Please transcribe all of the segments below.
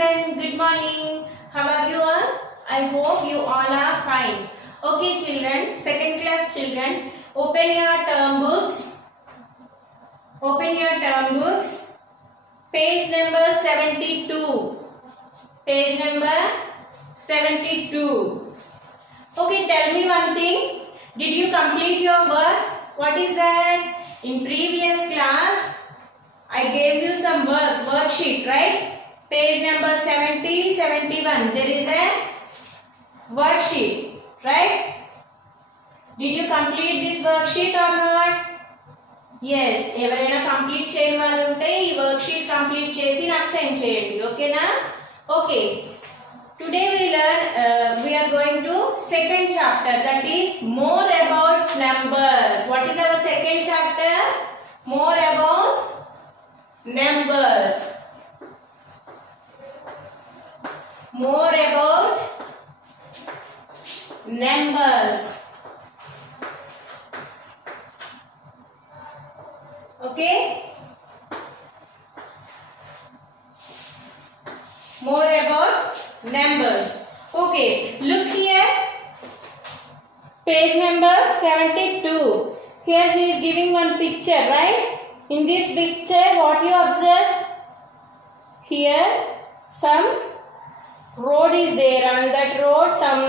children, good morning. How are you all? I hope you all are fine. Okay children, second class children, open your term books. Open your term books. Page number 72. Page number 72. Okay, tell me one thing. Did you complete your work? What is that? In previous class, I gave you some worksheet, right? Page number 70, 71. There is a worksheet, right? Did you complete this worksheet or not? Yes. ఎవరైనా కంప్లీట్ చేయని వాళ్ళు ఉంటే ఈ worksheet complete చేసి నాకు సెండ్ చేయండి, ఓకేనా? Okay. Today we are going to second chapter, that is more about numbers. What is our second chapter? More about numbers. More about numbers. Okay? More about numbers. Okay, look here. Page number 72. Here he is giving one picture, right? In this picture, what you observe? Here, some road is there. On that road, some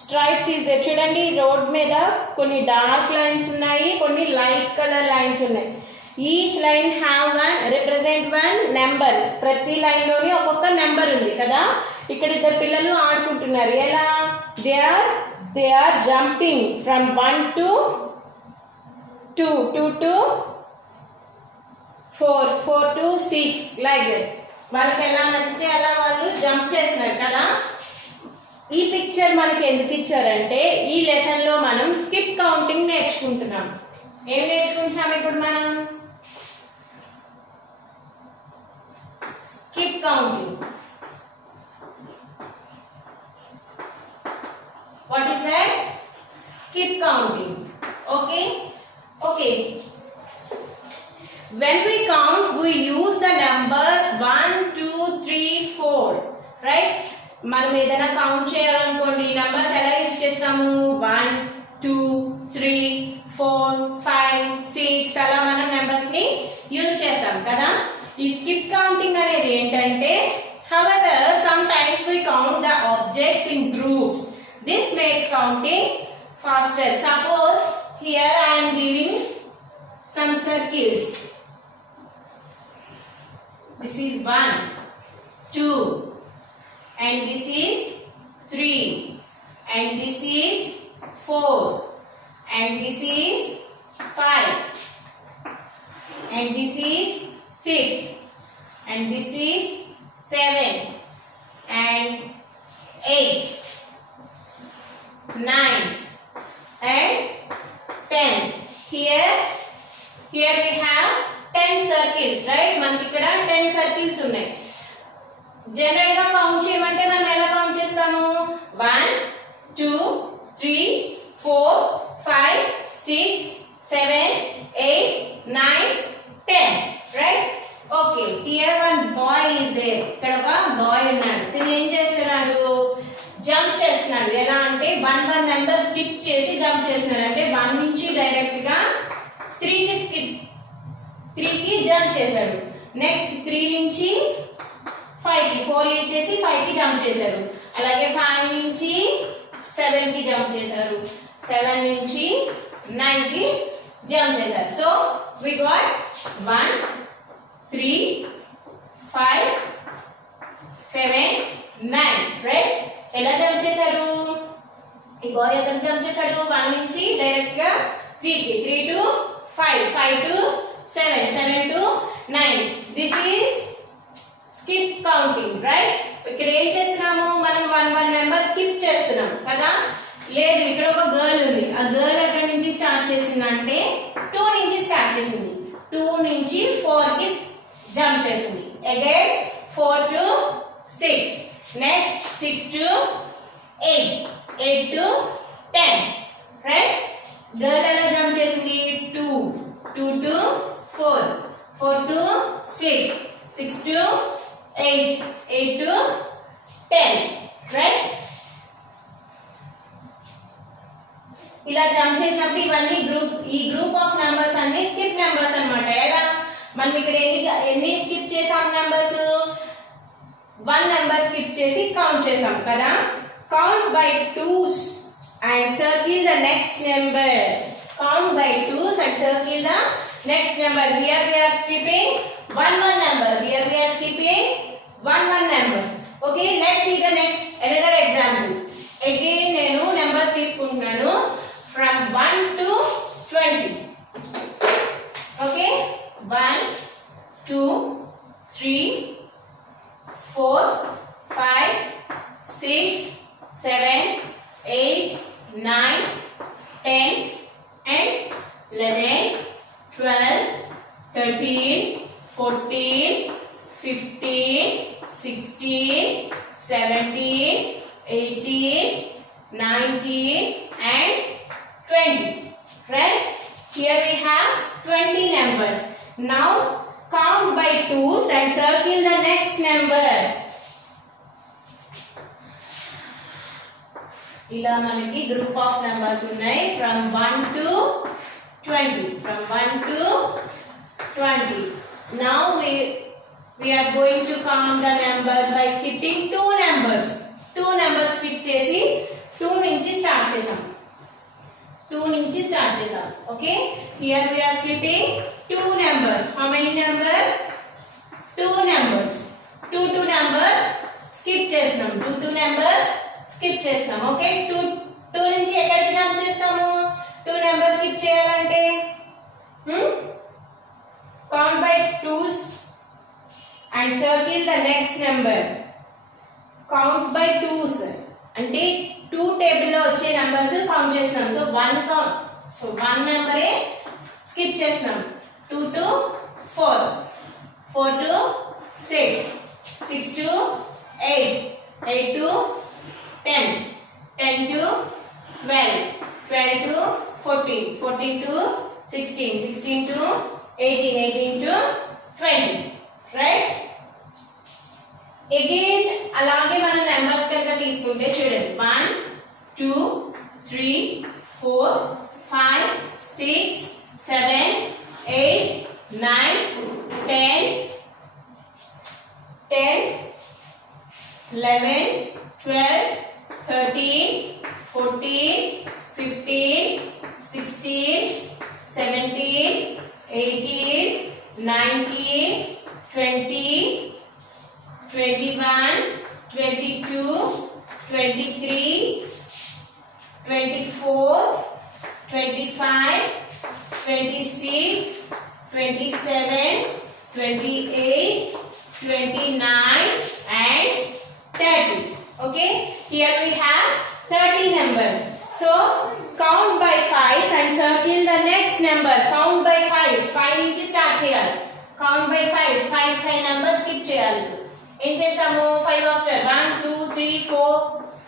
stripes is there. చూడండి, రోడ్ మీద కొన్ని dark lines ఉన్నాయి, కొన్ని light colour lines ఉన్నాయి. Each line have one represent one number. ప్రతి లైన్ లోని ఒక్కొక్క నెంబర్ ఉంది కదా. ఇక్కడ ఇద్దరు పిల్లలు ఆడుకుంటున్నారు. ఎలా? They are jumping from 1 to 2, 2 to 4, 4 to 6 like that. వాళ్ళకి ఎలా నచ్చితే అలా వాళ్ళు జంప్ చేస్తున్నారు కదా. ఈ పిక్చర్ మనకి ఎందుకు ఇచ్చారంటే ఈ లెసన్ లో మనం స్కిప్ కౌంటింగ్ నేర్చుకుంటున్నాం. ఏం నేర్చుకుంటున్నాం ఇప్పుడు మనం? Skip counting. What is that? Skip counting. Okay? Okay. When we count, we use the numbers 1, 2, 3, 4. Right? మనం ఏదైనా కౌంట్ చేయాలనుకోండి, నంబర్స్ ఎలా యూజ్ చేస్తాము? 1, 2, 3, 4, 5, 6 అలా మనం నెంబర్స్ ని యూజ్ చేస్తాం కదా. ఈ స్కిప్ కౌంటింగ్ అనేది ఏంటంటే, however sometimes we count the objects in groups. This makes counting faster. Suppose here I am giving some circles. This is 1, 2, and this is 3, and this is 4, and this is 5, and this is 6, and this is 7, and 8, 9 and 10. Here we have 10 circles, right? మనకి ఇక్కడ 10 circles ఉన్నాయి. జనరల్ గా కౌంట్ చేయమంటే మనం ఎలా కౌంట్ చేస్తాము? 1, 2, 3, 4, 5, 6, 7, 8, 9, 10. Right? Okay. Here one boy is there. ఇక్కడ ఒక బాయ్ ఉన్నాడు. తను ఏం చేస్తున్నాడు? జంప్ చేస్తున్నాడు. ఎలా అంటే 1 నెంబర్ స్కిప్ చేసి జంప్ చేస్తున్నాడు. అంటే 1 నుంచి డైరెక్ట్ గా 3 కి జంప్ చేశాడు. నెక్స్ట్ 3 నుంచి 5 కి, 4 లీవ్ చేసి 5 కి జంప్ చేశారు. అలాగే 5 నుంచి 7 కి జంప్ చేశారు. 7 నుంచి 9 కి జంప్ చేశారు. So we got 1, 3, 5, 7, 9. రైట్? ఎలా జంప్ చేశారు? ఈ బాయ్ ఎక్కడ జంప్ చేశాడు? 1 నుంచి డైరెక్ట్ గా 3 కి, 3 to 5, 5 to 7, 7 to 9. This is skip counting, right? ఇక్కడ ఏం చేస్తున్నాము? మనం 1 నెంబర్ స్కిప్ చేస్తున్నాం కదా. లేదు, ఇక్కడ ఒక గర్ల్ ఉంది. ఆ గర్ల్ ఎక్కడి నుంచి స్టార్ట్ చేసిందంటే 2 నుంచి స్టార్ట్ చేసింది. 2 నుంచి 4 కి జంప్ చేసింది. అగైన్ 4 to 6. Next 6 to 8, 8 to 10. Right? Girl ఎలా జంప్ చేసింది? 2, 2 to 4, 4 to 6, 6 to 8. 8 to 10. Right? ఇలా జంప్ చేసినప్పుడు ఇవన్నీ గ్రూప్ ఆఫ్ నంబర్స్ అన్ని స్కిప్ నంబర్స్ అన్నమాట. ఎలా మనం ఇక్కడ ఎన్ని స్కిప్ చేసాం నంబర్స్? 1 నెంబర్ స్కిప్ చేసి కౌంట్ చేసాం కదా. Count by 2s and circle the next number. Count by 2s and circle the next number. Here we are skipping one number. Here we are skipping one number. Okay, let's see the next another example. Again nenu numbers తీసుకుంటున్నాను from 1 to 20. Okay, 1 2 3 4 5 6 7 8 9 10 and 11 12 13 14 15 16 17 18 19 and 20. Right? Here we have 20 numbers. Now count by 2s and circle the next number. ఇలా మనకి group of numbers ఉన్నాయి ఫ్రమ్ 1 to 20. From 1 to 20. Now we are going to count the numbers by skipping 2 numbers. 2 numbers skip చేసి 2 నుంచి స్టార్ట్ చేసాం. 2 నుంచి స్టార్ట్ చేసాం. Okay, here we are skipping 2 numbers. How many numbers? 2 numbers. 2 numbers skip చేస్తాం. 2 numbers skip చేస్తాం. ఓకే, 2 నుంచి ఎక్కడికి జంప్ చేస్తాము? 2 నెంబర్స్ స్కిప్ చేయాలంటే count by 2s and circle the next number. Count by 2s అంటే 2 టేబుల్ లో వచ్చే నంబర్స్ కౌంట్ చేస్తాం. సో 1 నెంబరే స్కిప్ చేస్తాం. 2 to 4 4 to 6 6 to 8 8 to 10 10 to 12 12 to 14 14 to 16 16 to 18 18 to 20. Right? Again అలాగే మనం నెంబర్స్ కనుక తీసుకుంటే చూడండి 1 2 3 4 5 6 7 8 9 10 11 12 13 14 15 16 17 18 19 20 21 22 23 24 25 26 27 28 29 and 30. Okay, here we have 30 numbers. So count by 5s and circle the next number. Count by 5s. 5 నుంచి స్టార్ట్ చేయాలి. Count by 5s. 5 numbers skip చేయాలి. ఏం చేస్తాము? 5 after 1 2 3 4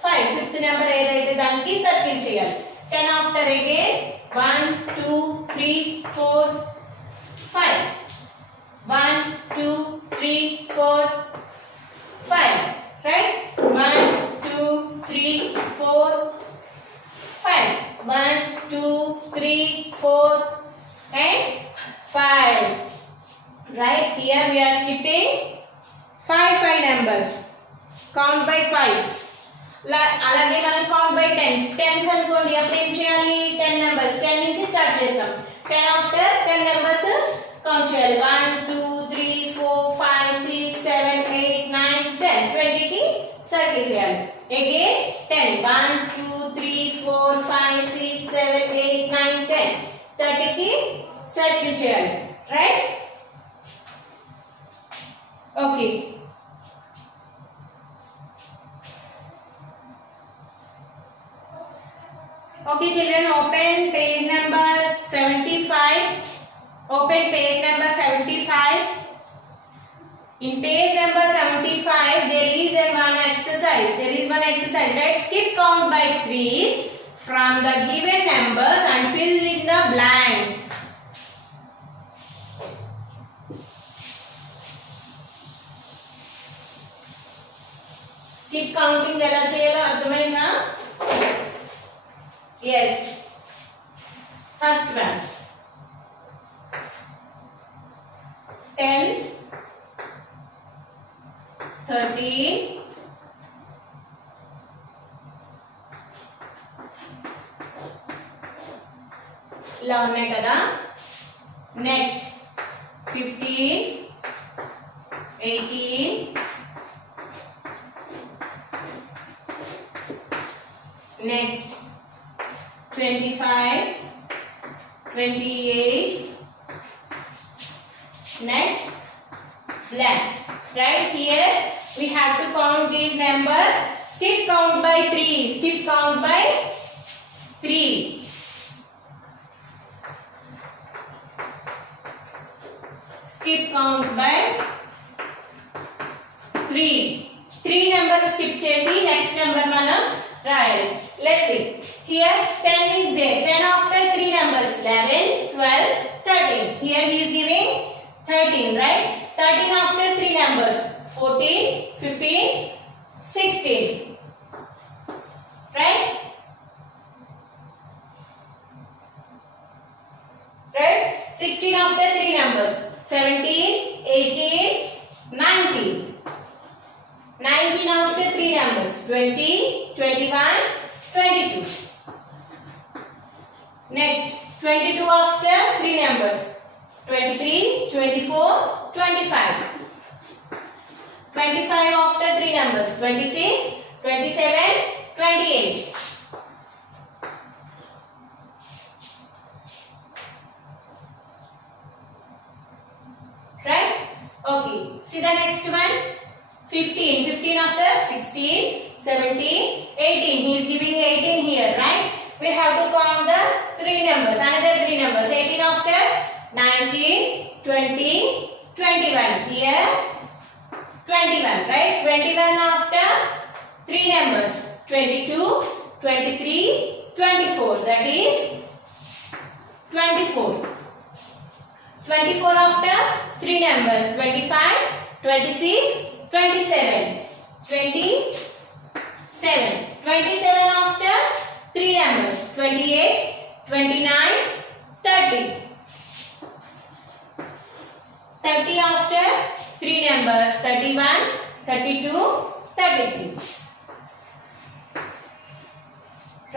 5. ఫిఫ్త్ నెంబర్ ఏదైతే దానికి సర్కిల్ చేయాలి. 10 after again 1 2 3 4 5. 1 2 3 4 5. Right? 1 2 3 4 5. 1 2 3 4 and 5. Right? Here we are skipping 5 numbers. Count by 5s. అలాగే మనం కౌంట్ బై 10s అనుకోండి. అప్పుడు ఏం చేయాలి? 10 numbers 10 నుంచి స్టార్ట్ చేస్తాం. 10 after 10 numbers కౌంట్ చేయాలి. 1 2 3 4 5 6 7 8 9 10. 20 కి సర్కిల్ చేయాలి. Again 10 1 2 3 4 5 6 7 8 9 10. 30 కి సర్కిల్ చేయాలి. Right? Okay, okay children, open page number 75. Open page number 75. In page number 75 there is one exercise. Right? Skip count by 3s from the given numbers and fill in the blanks. Skip counting ఎలా చేయాలో అర్థమైందా? Yes, first one 10, 13, ఇలా ఉన్నాయి కదా. నెక్స్ట్ 15, 18, next 25, 28, next blanks. Right here we have to count these numbers. Skip count by 3. Skip count by 3. Skip count by 3. 3 numbers skip chesi next number manam rayali. Let's see. Here 10 is there. 10 after 3 numbers 11, 12, 13. Here he is giving 13, right? 13 after 3 numbers 14, 15, 16. Right? Right? 16 after 3 numbers 17, 18, 19. 19 after 3 numbers 20, 21, 22. Next 22 after 3 numbers 23, 24, 25. 25 after 3 numbers 26, 27, 28. Right? Okay. See the next one. 15. 15 after 16, 17, 18. He is giving 18 here, right? We have to count the 3 numbers. Another 3 numbers. 18 after 19, 20, 21. Here 21, right? 21 after 3 numbers. 22, 23, 24. That is 24. 24 after 3 numbers. 25, 26, 27. 27. 27 after 3 numbers. 28, 29, 30. 30 after 3 numbers. 31, 32, 33.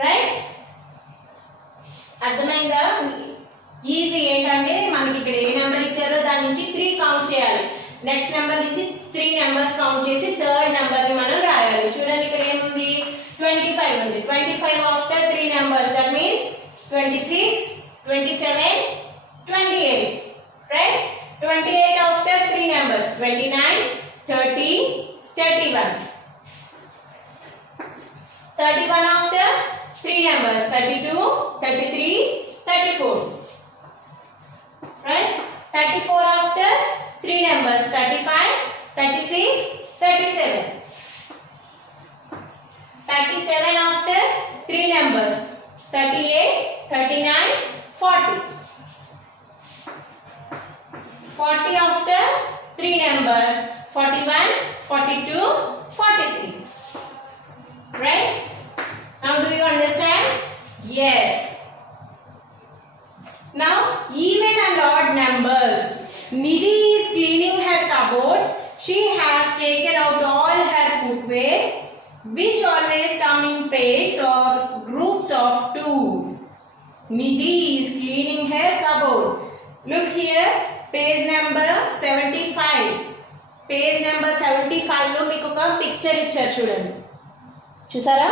Right? అర్థమైందా? ఈజీ ఏంటంటే మనకి ఇక్కడ ఏ నెంబర్ ఇచ్చారో దాని నుంచి 3 కౌంట్ చేయాలి. Next number నుంచి 3 numbers count చేసి థర్డ్ నెంబర్ ని మనం రాయాలి. చూడండి ఇక్కడ ఏముంది? 25 ఉంది. 25 ఆఫ్టర్ 3 నెంబర్స్ దట్ మీన్స్ 26, 27, 28. రైట్? 28 after 3 numbers 29, 30, 31. 31 after 3 numbers 32, 33, 34. Right? 34 after 3 numbers 35, 36, 37. 37 after 3 numbers 38, 39, 40. 40 after 3 numbers 41, 42, 43. Right? Now do you understand? Yes. Now even and odd numbers. Nidhi is cleaning her cupboards. She has taken out all her footwear which always come in pairs or groups of 2. Nidhi is cleaning her cupboard. Look here. Page number 75. Page number 75 లో మీకు ఒక పిక్చర్ ఇచ్చారు చూడండి. చూసారా?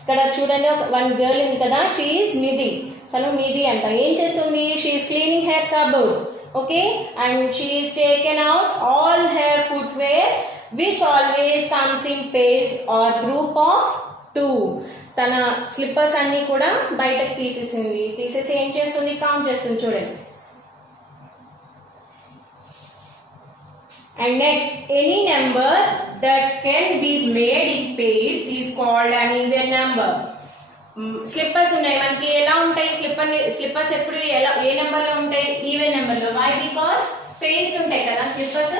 ఇక్కడ చూడండి one girl ఉంది కదా. షీ ఈస్ నిధి. తను నిధి అంట. ఏం చేస్తుంది? She is cleaning hair cupboard. Okay, and she is taken out all hair footwear which always comes in page or group of 2. తన స్లిప్పర్స్ అన్ని కూడా బయటకు తీసేసింది. తీసేసి ఏం చేస్తుంది? కౌంట్ చేస్తుంది. చూడండి. And next, any number that can be made in pairs is called an even number. Slippers ఉన్నాయి మనకి. ఎలా ఉంటాయి స్లిప్పర్స్ ఎప్పుడు ఏ నెంబర్ లో ఉంటాయి? ఈవెన్ నెంబర్ లో. వై? బికాస్ పేర్స్ ఉంటాయి కదా. స్లిప్పర్స్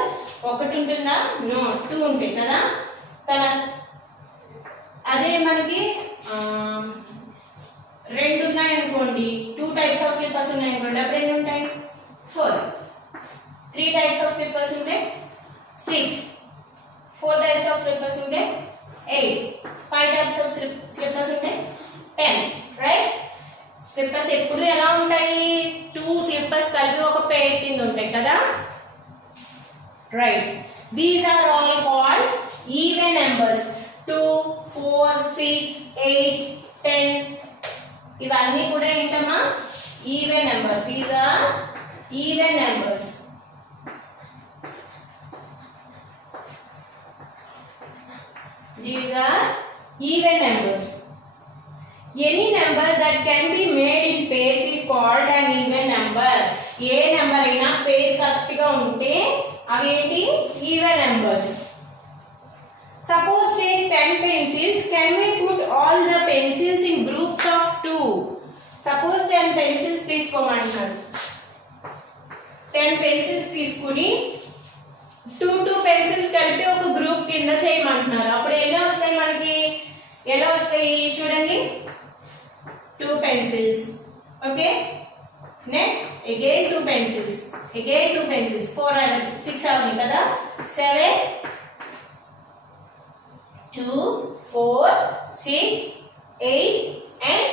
ఒకటి ఉంటుందా? నో, 2 ఉంటాయి కదా. తన మనకి రెండు ఉన్నాయి అనుకోండి, 2 టైప్స్ ఆఫ్ స్లిప్పర్స్ ఉన్నాయి అనుకోండి, అప్పుడు ఎన్ని ఉంటాయి? 4. 3 టైప్స్ ఆఫ్ స్లిప్పర్స్ ఉంటే 6. 4 టైప్స్ ఆఫ్ స్లిప్పర్స్ ఉంటే 8. 5 టైప్స్ ఆఫ్ స్లిప్పర్స్ ఉంటే 10. రైట్? స్లిప్పర్స్ ఎప్పుడు ఎలా ఉంటాయి? 2 స్లిప్పర్స్ కలిపి ఒక పేర్ కింద ఉంటాయి కదా. Right. These are all called even numbers. 2, 4, 6, 8, 10 ఇవన్నీ కూడా ఏంటమ్మా? Even numbers. These are even numbers. These are even numbers. Any number that can be made in pairs is called an even number. ఏ నెంబర్ అయినా పేర్ కరెక్ట్ గా ఉంటే అవి ఏంటి? Even numbers. Suppose take 10 pencils. Can we put all the pencils in groups of 2? Suppose 10 pencils తీసుకోమంటున్నారు. 10 pencils తీసుకుని 2 పెన్సిల్స్ కలిపి ఒక గ్రూప్ కింద చేయమంటున్నారు. అప్పుడు ఎలా వస్తాయి మనకి? ఎలా వస్తాయి చూడండి. 2 pencils. Okay. Next again 2 pencils. Again 2 పెన్సిల్స్. 4 and 6 అవుతుంది కదా. 7, 2, 4, 6, 8 and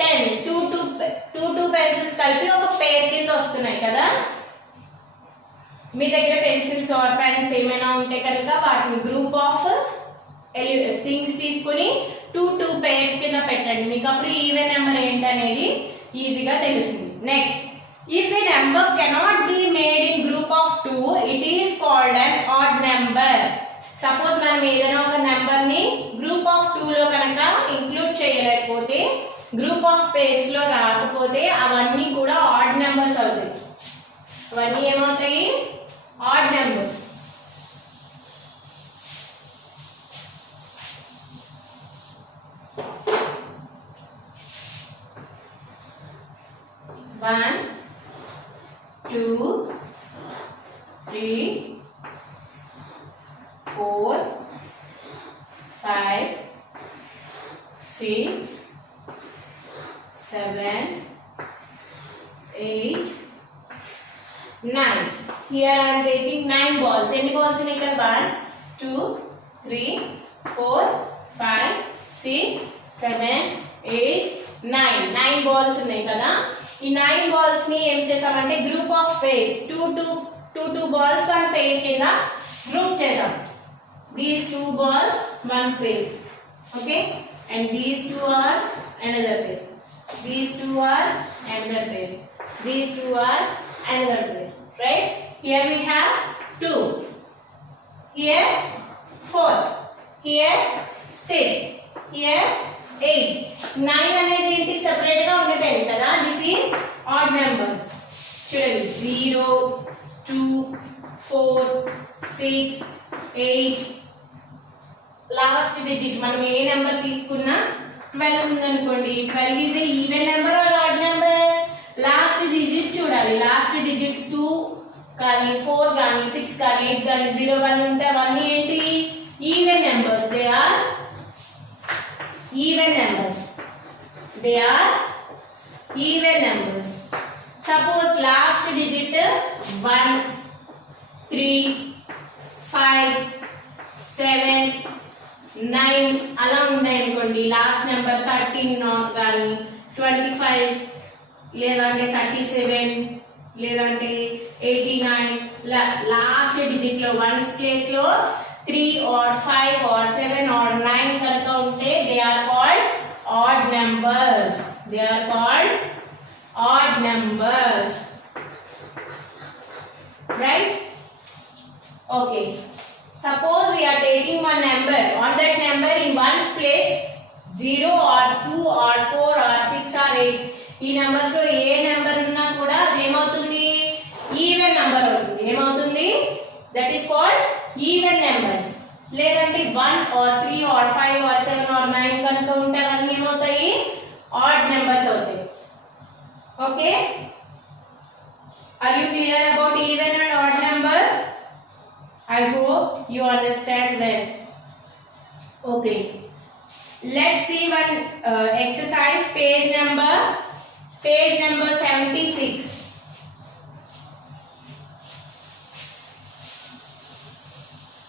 10. 2 పెన్సిల్స్ కలిపి ఒక పేర్ కింద వస్తున్నాయి కదా. మీ దగ్గర పెన్సిల్స్ ఆర్ పెన్స్ ఏమైనా ఉంటే కనుక వాటిని గ్రూప్ ఆఫ్ థింగ్స్ తీసుకుని 2 పేర్స్ కింద పెట్టండి. మీకు అప్పుడు ఈవెన్ నెంబర్ ఏంటనేది ఈజీగా తెలుస్తుంది. Next, if A number cannot be made in group of 2, it is called an odd number. Suppose మనం ఏదైనా ఒక నెంబర్ ని గ్రూప్ ఆఫ్ 2 లో కనుక ఇంక్లూడ్ చేయలేకపోతే, గ్రూప్ ఆఫ్ పేర్స్ లో రాకపోతే అవన్నీ కూడా ఆడ్ నెంబర్స్ అవుతాయి. అవన్నీ ఏమవుతాయి? Odd numbers. One, 2, 3, 4, 5, 6, 7, 8, 9. Here I am taking 9 balls. Any balls in here? 1, 2, 3, 4, 5, 6, 7, 8, 9. 9 balls ఉన్నాయి కదా. ఈ 9 balls ని ఏం చేసామంటే group of pairs 2 balls one pair కింద గ్రూప్ చేసాం. These 2 balls one pair. Okay, and these 2 are another pair. These 2 are another pair. These 2 are another pair. Right? Here we have 2. Here 4. Here 6. Here 8. 9 అనేది ఏంటి? సెపరేట్ గా ఉండిపోయింది కదా. This is odd number. చూడండి 0, 2, 4, 6, 8. Last digit మనం ఏ నెంబర్ తీసుకున్నా 12 ఉందనుకోండి. 12 is a even number or odd number? Last digit చూడాలి. లాస్ట్ డిజిట్ 2 కానీ 4 కానీ 6 కానీ 8 కానీ 0 కానీ ఉంటే అవన్నీ ఏంటి? Even numbers. They are even numbers. They are even numbers. Suppose last digit 1, 3, 5, 7, 9 అలా ఉన్నాయి అనుకోండి. లాస్ట్ నెంబర్ 13 కానీ 25 లేదంటే 37 లేదంటే 89 లాస్ట్ డిజిట్ లో 1's ప్లేస్ లో 3 or 5 or 7 or 9 కనుక ఉంటే they are called odd numbers. They are called odd numbers. Right? Okay. Suppose we are taking one number. On that number in 1's place 0 or 2 or 4 or 6 or 8. ఈ నెంబర్స్ లో ఏ నెంబర్ ఉన్నా కూడా అది ఏమవుతుంది? ఈవెన్ నెంబర్ అవుతుంది. ఏమవుతుంది? That is called even numbers. లేదంటే 1 or 3 or 5 or 7 or 9 కనుక ఉంటే అవన్నీ ఏమవుతాయి? ఆడ్ నెంబర్స్ అవుతాయి. Okay? Are you clear about even and odd numbers? I hope you understand well. Okay. let's see one exercise, page number 76.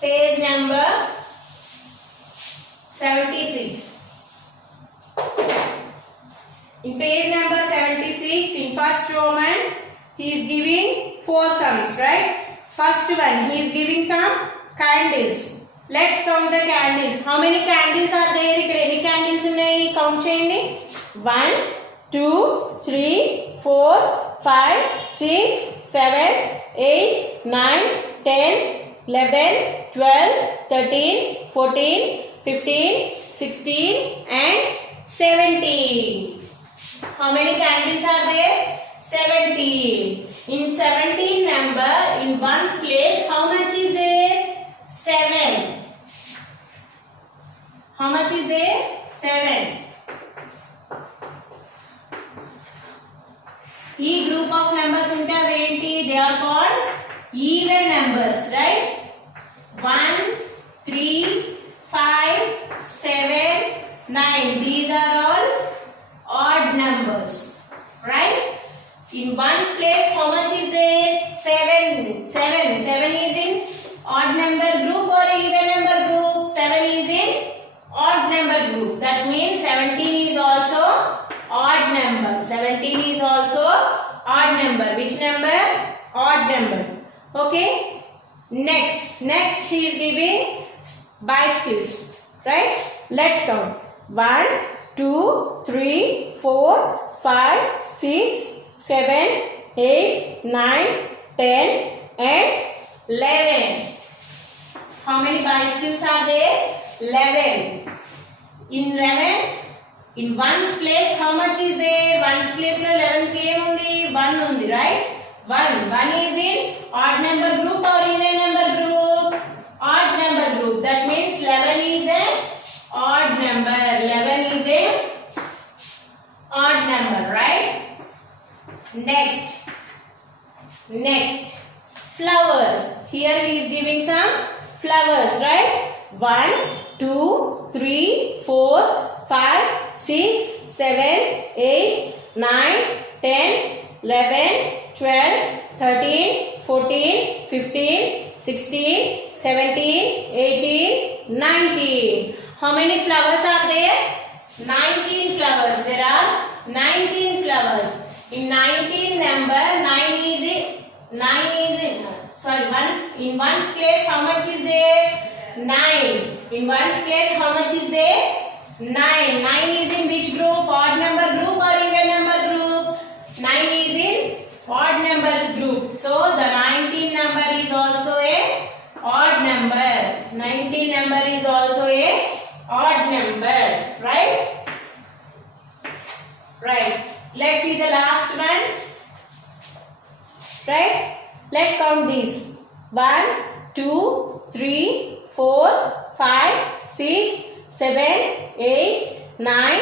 Page number 76. In page number 76, in first Roman, he is giving 4 sums, right? First one, he is giving some candles. Let's count the candles. How many candles are there? ఇక్కడ ఎన్ని candles ఉన్నాయి? Count చేయండి. 1, 2, 3, 4, 5, 6, 7, 8, 9, 10, 11, 12, 13, 14, 15, 16 and 17. How many candles are there? 17. In 17 number, in one's place, how much is there? 7. How much is there? 7. E group of numbers unte aventi, they are called even numbers, right? 1, 3, 5, 7, 9. These are all odd numbers, right? In one's place, how much is there? 7. 7 is in odd number group or even number group? 7 is in odd number group. That means 17 is also odd number. 17 is also odd number. Which number? Odd number. Okay. Next he is giving bicycles, right? Let's count. 1, 2, 3, 4, 5, 6, 7, 8, 9, 10 and 11. How many bicycles are there? 11. In 11, in one's place, how much is there? One's place lo 11 came undi, 1 undi, right? 1 is in odd number group or even number group? Odd number group. That means 11 is a odd number. 11 is a odd number, right? Next, flowers. Here he is giving some flowers, right? 1, 2, 3, 4, 5, 6, 7, 8, 9, 10, 11, 12, 13, 14, 15, 16, 17, 18, 19. How many flowers are there? 19 flowers. There are 19 flowers. In 19 number, 9 is in one's place, how much is there? 9. In one's place, how much is there? 9. 9 is in which group? Odd number group or even number group? 9 is in odd number group. So the 19 number is also a odd number. 19 number is also a odd number, right? Right. Let's see the last one. Right? Let's count these. 1, 2, 3, 4, 5, 6, 7, 8, 9,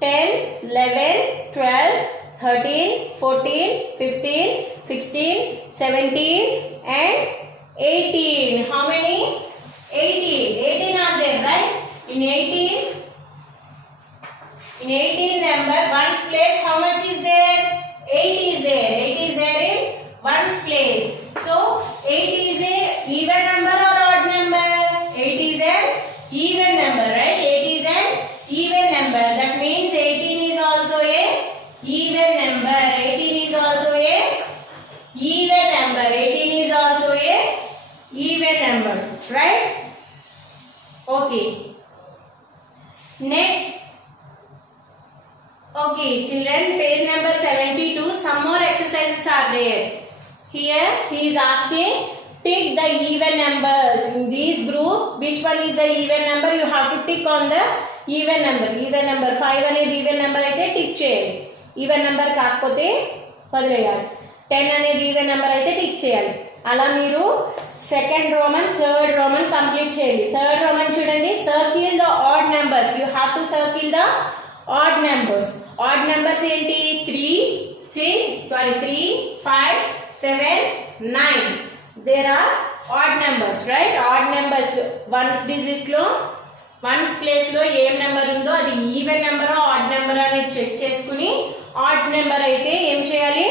10, 11, 12, 13, 14, 15, 16, 17 and 18. How many? 18. 18 are there, right? In 18 number, one's place, how much is there? 8 is there. 8 is there in one's place. So 8 is a even number or odd number? 8 is an even number, right? 8 is an even number. That means 18 is also a even number. 18 is also a even number. 18 is also a even number, right? Okay. Next. Okay, children, page number 72. Some more exercises are there. Here he is asking, pick the even numbers. In this group, which one is the even number? You have to tick on the even number. Even number 5 అనేది even number అయితే టిక్ చేయాలి. Even number కాకపోతే వదిలేయాలి. 10 అనేది even number అయితే టిక్ చేయాలి. అలా మీరు second Roman, third Roman complete చేయండి. థర్డ్ రోమన్ చూడండి, circle the odd numbers. You have to circle the odd numbers. Odd numbers ఏంటి? 3, 5, 7, 9. There are odd numbers, right? Odd numbers ones digit లో ones place లో ఏం నెంబర్ ఉందో అది even number odd number అనేది చెక్ చేసుకుని ఆడ్ నెంబర్ అయితే ఏం చేయాలి,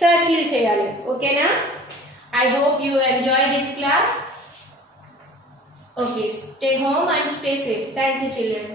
సర్కిల్ చేయాలి. ఓకేనా? I hope you enjoy this class. Okay, stay home and stay safe. Thank you, children.